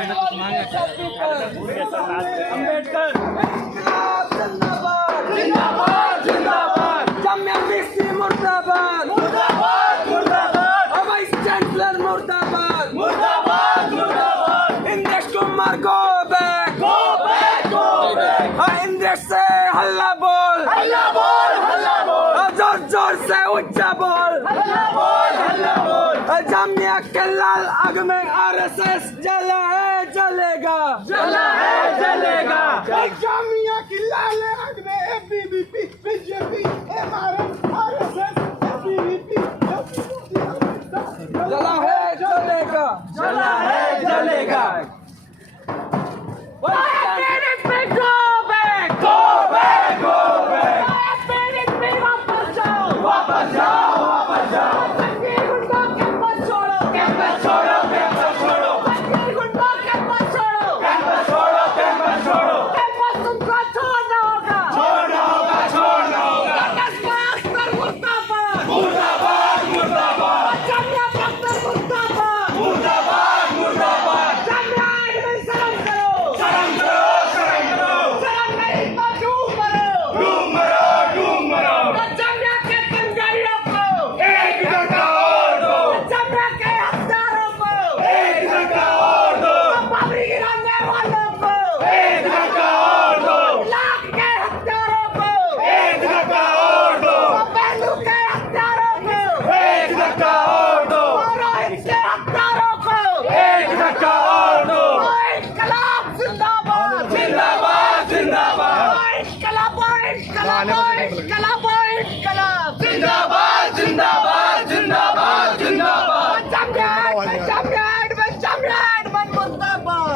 अम्बेडकर जिंदाबाद जिंदाबाद जिंदाबाद, जामिया मिल्लिया मुर्दाबाद मुर्दाबाद मुर्दाबाद, वाइस चांसलर मुर्दाबाद मुर्दाबाद मुर्दाबाद, Indresh Kumar go back go back go back, Indresh से हल्ला बोल हल्ला बोल हल्ला बोल, जोर जोर से उच्चा बोल हल्ला बोल हल्ला बोल, जामिया के लाल आग में आरएसएस जला है जलेगा जला है जलेगा, जामिया की लाल आग में ABVP BJP MRM RSS ABVP जला है जलेगा जला है जलेगा। वापस जाओ वापस जाओ, कैंपस छोड़ो कैंपस छोड़ो कैंपस छोड़ो, कैंपस छोड़ो कैंपस छोड़ो, तुमको छोड़ना होगा छोड़ना होगा छोड़ना होगा, मुर्दाबाद मुर्दाबाद मुर्दाबाद, जामिया डॉक्टर मुर्दाबाद मुर्दाबाद मुर्दाबाद, जामिया में शर्म करो शर्म करो शर्म करो, शर्म नहीं तो डूब मरो डूब मरो डूब मरो, जामिया के कंगालियों को एक धक्का और दो, जामिया के हत्यारों को एक धक्का और दो, बाबरी गिराने वालों को एक धक्का और दो, लाख के हत्यारों को एक धक्का और दो, पहलू के हत्यारों को एक धक्का और दो, रोहित के हत्यारों को एक धक्का और दो, इंकलाब जिंदाबाद जिंदाबाद जिंदाबाद, इंकलाब इंकलाब इंकलाब इंकलाब जिंदाबाद जिंदाबाद जिंदाबाद जिंदाबाद,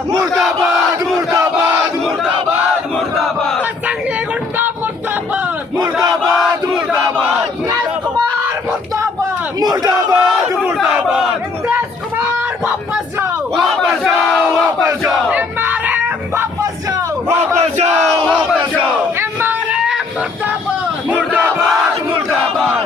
मुर्दाबाद मुर्दाबाद मुर्दाबाद मुर्दाबाद मुर्दाबाद, मुर्दाबाद मुर्दाबाद मुर्दाबाद, कुमार मुर्दाबाद मुर्दाबाद मुर्दाबाद, इंद्रेश कुमार वापस जाओ वापस जाओ वापस जाओ, एमआरएम वापस जाओ वापस जाओ वापस जाओ, एमआरएम मुर्दाबाद मुर्दाबाद मुर्दाबाद,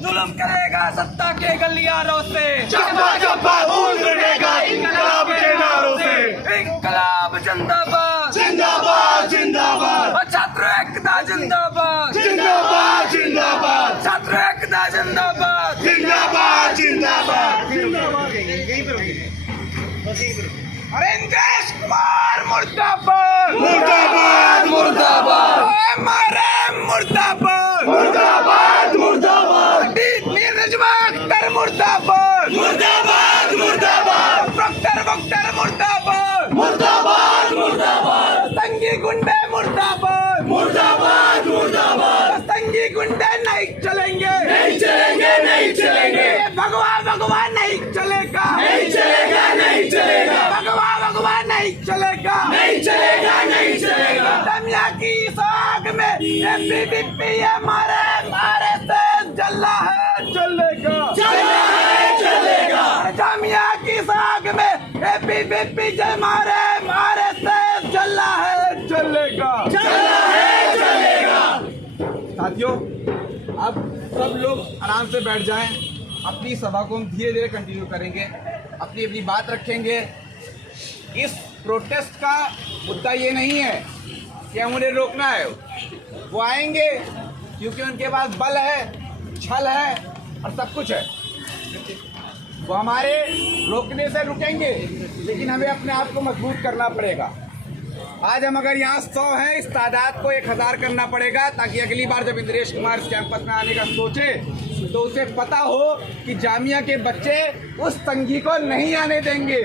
जुल्म करेगा सत्ता के गलियारों से, चप्पा चप्पा खून गिरेगा इनकलाब के नारों से, इनकलाब जिंदाबाद जिंदाबाद जिंदाबाद, छात्र एकता जिंदाबाद जिंदाबाद जिंदाबाद, छात्र एकता जिंदाबाद जिंदाबाद जिंदाबाद, अरे इंद्रेश कुमार मुर्दाबाद मुर्दाबाद मुर्दाबाद, एमआरएम मुर्दाबाद मुर्दाबाद मुर्दाबाद, नीरज अख्तर मुर्दाबाद मुर्दाबाद मुर्दाबाद, डॉक्टर मुर्दाबाद मुर्दाबाद मुर्दाबाद, संगी गुंडे मुर्दाबाद मुर्दाबाद मुर्दाबाद, संगी गुंडे नहीं चलेंगे नहीं चलेंगे नहीं चलेंगे, भगवा भगवा नहीं चलेगा नहीं चलेगा नहीं चलेगा, भगवा भगवा नहीं चलेगा नहीं चलेगा नहीं चलेगा, जामिया की साग में एबीवीपी एमआरएम आरएसएस जला है चलेगा चला है चलेगा, जामिया की साग में एबीवीपी एमआरएम आरएसएस जला है चलेगा चला है चलेगा। साथियों, अब सब लोग आराम से बैठ जाएं। अपनी सभा को हम धीरे धीरे कंटिन्यू करेंगे, अपनी अपनी बात रखेंगे। इस प्रोटेस्ट का मुद्दा ये नहीं है कि हम उन्हें रोकना है, वो आएंगे क्योंकि उनके पास बल है, छल है और सब कुछ है। वो हमारे रोकने से रुकेंगे, लेकिन हमें अपने आप को मजबूत करना पड़ेगा। आज हम अगर यहाँ 100 हैं, इस तादाद को 1000 करना पड़ेगा, ताकि अगली बार जब इंद्रेश कुमार इस कैंपस में आने का सोचे तो उसे पता हो कि जामिया के बच्चे उस संघी को नहीं आने देंगे।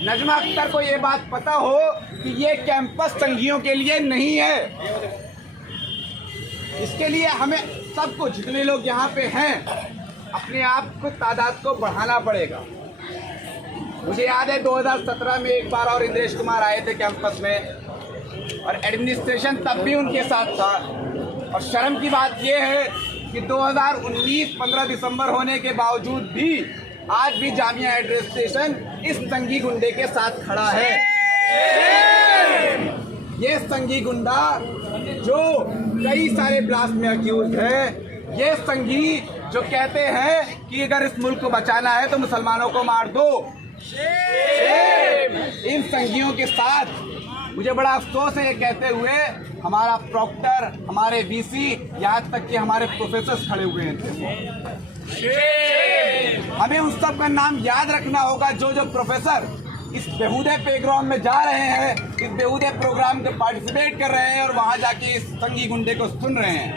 नजमा अख्तर को ये बात पता हो कि ये कैंपस संघियों के लिए नहीं है। इसके लिए हमें सबको, जितने लोग यहाँ पे हैं, अपने आप को तादाद को बढ़ाना पड़ेगा। मुझे याद है 2017 में एक बार और इंद्रेश कुमार आए थे कैंपस में, और एडमिनिस्ट्रेशन तब भी उनके साथ था। और शर्म की बात यह है कि 2019 15 दिसंबर होने के बावजूद भी आज भी जामिया एडमिनिस्ट्रेशन इस संघी गुंडे के साथ खड़ा है। ये संघी गुंडा जो कई सारे ब्लास्ट में अक्यूज है, ये संघी जो कहते हैं कि अगर इस मुल्क को बचाना है तो मुसलमानों को मार दो, इन संघियों के साथ मुझे बड़ा अफसोस है ये कहते हुए हमारा प्रॉक्टर, हमारे वीसी, यहाँ तक कि हमारे प्रोफेसर्स खड़े हुए हैं। हमें उन सब का नाम याद रखना होगा जो जो प्रोफेसर इस बेहूदे प्लेग्राउंड में जा रहे हैं, इस बेहूदे प्रोग्राम में पार्टिसिपेट कर रहे हैं और वहाँ जाके इस संघी गुंडे को सुन रहे हैं।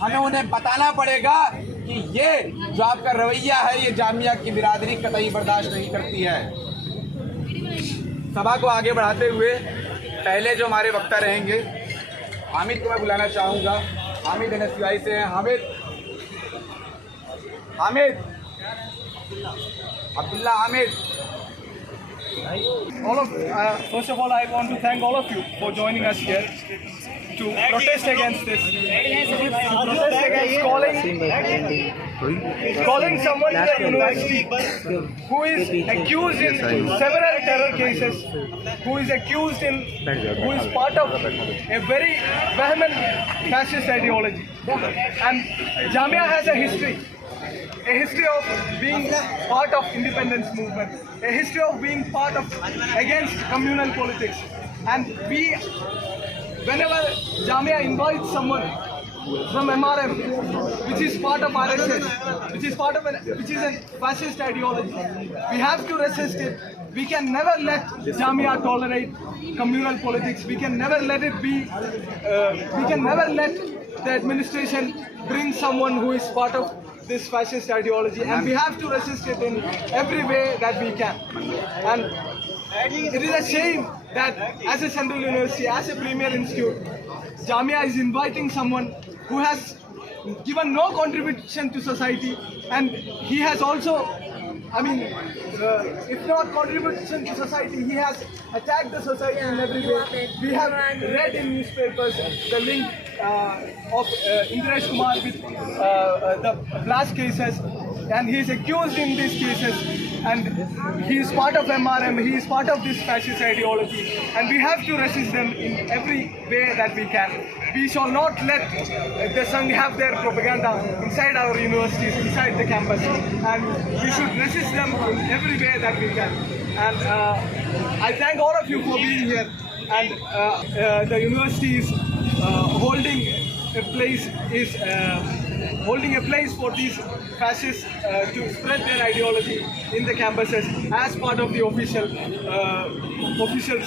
हमें उन्हें बताना पड़ेगा कि ये जो आपका रवैया है ये जामिया की बिरादरी कतई बर्दाश्त नहीं करती है। सभा को आगे बढ़ाते हुए पहले जो हमारे वक्ता रहेंगे हामिद को मैं बुलाना चाहूँगा। हामिद NSUI से हैं। Hamid Abdullah Hamid. First of all, I want to thank all of you for joining us here to protest against this. To protest against calling someone to the university who is accused in several terror cases, who is part of a very vehement fascist ideology. And Jamia has a history of being part of independence movement, a history of being part of against communal politics. And whenever Jamia invites someone from MRM, which is part of RSS, which is a fascist ideology, we have to resist it. We can never let Jamia tolerate communal politics. We can never let it be. We can never let the administration bring someone who is part of this fascist ideology, and we have to resist it in every way that we can. And it is a shame that as a central university, as a premier institute, Jamia is inviting someone who has given no contribution to society, and he has also, if not contribution to society, he has attacked the society in every way. We have read in newspapers the link of Indiresh Kumar with the blast cases, and he is accused in these cases, and he is part of MRM, he is part of this fascist ideology, and we have to resist them in every way that we can. We shall not let the Sangh have their propaganda inside our universities, inside the campus, and we should resist them in every way that we can. And I thank all of you for being here, and the university is holding a place for these fascists to spread their ideology in the campuses as part of the official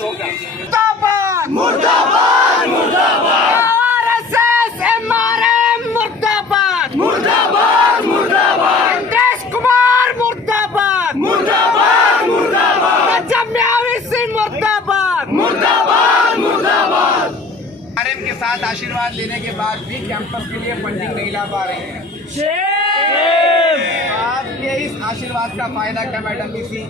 program. मुर्दाबाद मुर्दाबाद मुर्दाबाद RSS MRM मुर्दाबाद मुर्दाबाद मुर्दाबाद इंद्रेश कुमार मुर्दाबाद मुर्दाबाद मुर्दाबाद जामिया मुर्दाबाद मुर्दाबाद मुर्दाबाद। आरएम के साथ आशीर्वाद लेने के बाद भी कैंपस के लिए फंडिंग नहीं ला पा रहे हैं। आपके इस आशीर्वाद का फायदा क्या मैडम वीसी?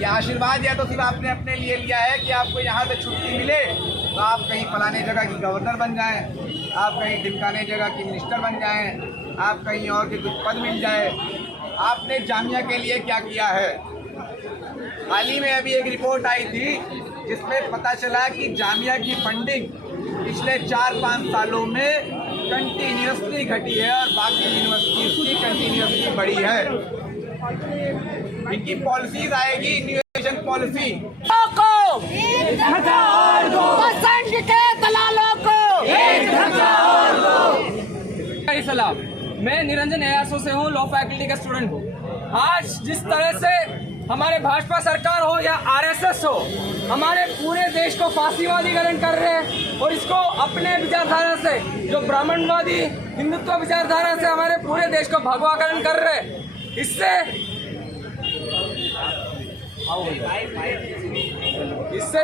ये आशीर्वाद या तो सिर्फ आपने अपने लिए लिया है कि आपको यहाँ से छुट्टी मिले तो आप कहीं फलाने जगह की गवर्नर बन जाएं, आप कहीं ढिमकाने जगह की मिनिस्टर बन जाएं, आप कहीं और के कुछ पद मिल जाए। आपने जामिया के लिए क्या किया है? हाल ही में अभी एक रिपोर्ट आई थी जिसमें पता चला कि जामिया की फंडिंग पिछले 4-5 सालों में कंटिन्यूसली घटी है और बाकी यूनिवर्सिटीज की कंटिन्यूसली बढ़ी है। इनकी पॉलिसीज आएगी, इन्वेस्टिगेशन पॉलिसी सलाम। मैं निरंजन एआरसो से हूँ, लॉ फैकल्टी का स्टूडेंट हूँ। आज जिस तरह से हमारे भाजपा सरकार हो या आरएसएस हो, हमारे पूरे देश को फांसीवादीकरण कर रहे हैं और इसको अपने विचारधारा से, जो ब्राह्मणवादी हिंदुत्व विचारधारा से हमारे पूरे देश को भगवाकरण कर रहे हैं। इससे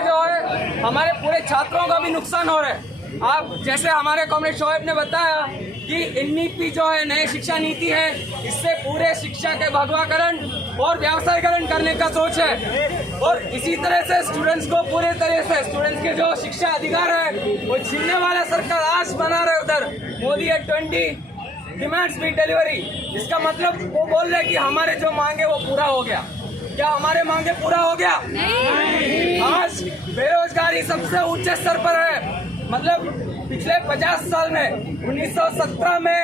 जो है हमारे पूरे छात्रों का भी नुकसान हो रहा है। आप जैसे हमारे कॉमरेड शोएब ने बताया कि एनईपी जो है नई शिक्षा नीति है, इससे पूरे शिक्षा के भगवाकरण और व्यावसायीकरण करने का सोच है और इसी तरह से स्टूडेंट्स को पूरे तरह से स्टूडेंट्स के जो शिक्षा अधिकार है वो छीनने वाला सरकार आज बना रहे। उधर मोदी है 20 डिमांड्स भी डिलीवरी, इसका मतलब वो बोल रहे कि हमारे जो मांगे वो पूरा हो गया। क्या हमारे मांगे पूरा हो गया? नहीं। आज बेरोजगारी सबसे ऊंचे स्तर पर है। मतलब पिछले 50 साल में 1917 में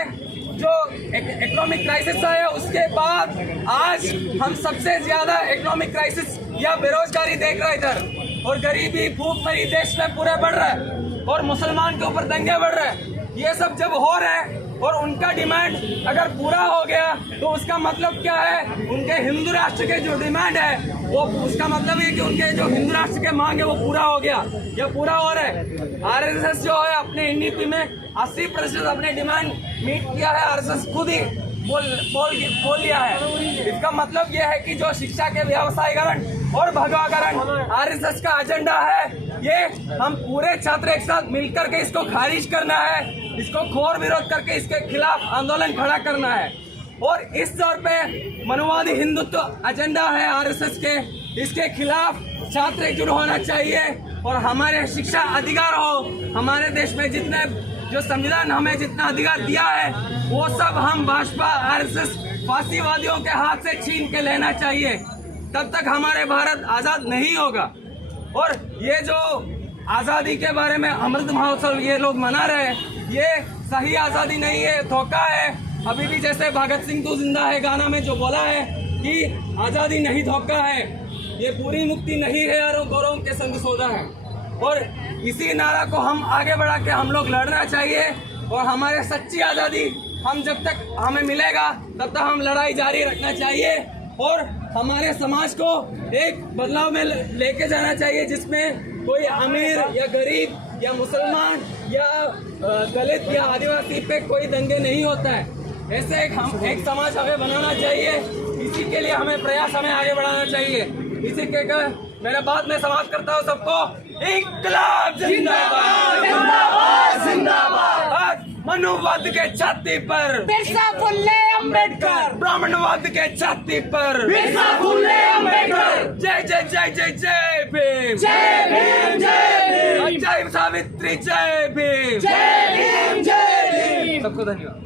जो इकोनॉमिक क्राइसिस है उसके बाद आज हम सबसे ज्यादा इकोनॉमिक क्राइसिस या बेरोजगारी देख रहे हैं इधर, और गरीबी भूखमरी देश में पूरे बढ़ रहा है, और मुसलमान के ऊपर दंगे बढ़ रहे हैं। ये सब जब हो रहे हैं और उनका डिमांड अगर पूरा हो गया तो उसका मतलब क्या है, उनके हिंदू राष्ट्र के जो डिमांड है वो उसका मतलब ये कि उनके जो हिंदू राष्ट्र के मांग है वो पूरा हो गया या पूरा हो रहा है। आरएसएस जो है अपने नीति में 80% अपने डिमांड मीट किया है, आरएसएस खुद ही बोल लिया है। इसका मतलब यह है कि जो शिक्षा के व्यवसायीकरण और भगवाकरण आरएसएस का एजेंडा है, ये हम पूरे छात्र एक साथ मिलकर के इसको खारिज करना है, इसको घोर विरोध करके इसके खिलाफ आंदोलन खड़ा करना है। और इस तौर पे मनुवादी हिंदुत्व एजेंडा है आरएसएस के, इसके खिलाफ छात्र एकजुट होना चाहिए और हमारे शिक्षा अधिकार हो, हमारे देश में जितने जो संविधान हमें जितना अधिकार दिया है वो सब हम भाजपा आरएसएस फांसीवादियों के हाथ से छीन के लेना चाहिए, तब तक हमारे भारत आजाद नहीं होगा। और ये जो आजादी के बारे में अमृत महोत्सव ये लोग मना रहे हैं, ये सही आजादी नहीं है, धोखा है। अभी भी जैसे भगत सिंह तू जिंदा है गाना में जो बोला है कि आजादी नहीं धोखा है, ये पूरी मुक्ति नहीं है यारों गौरव के संग सौदा है। और इसी नारा को हम आगे बढ़ा के हम लोग लड़ना चाहिए, और हमारे सच्ची आजादी हम जब तक हमें मिलेगा तब तक हम लड़ाई जारी रखना चाहिए, और हमारे समाज को एक बदलाव में लेके जाना चाहिए जिसमें कोई अमीर या गरीब या मुसलमान या दलित या आदिवासी पे कोई दंगे नहीं होता है। ऐसे एक समाज हमें बनाना चाहिए, इसी के लिए हमें प्रयास हमें आगे बढ़ाना चाहिए। इसी के मेरे बात में समाप्त करता हूँ सबको, इंकलाब जिंदाबाद जिंदाबाद जिंदाबाद। मनुवाद के छाती पर बिरसा फुल्ले अम्बेडकर, ब्राह्मणवाद के छाती पर बिरसा फुल्ले अम्बेडकर। जय जय जय जय जय भीम, जय भीम जय भीम, जय सावित्री जय भीम, जय भीम जय भीम। सबको धन्यवाद।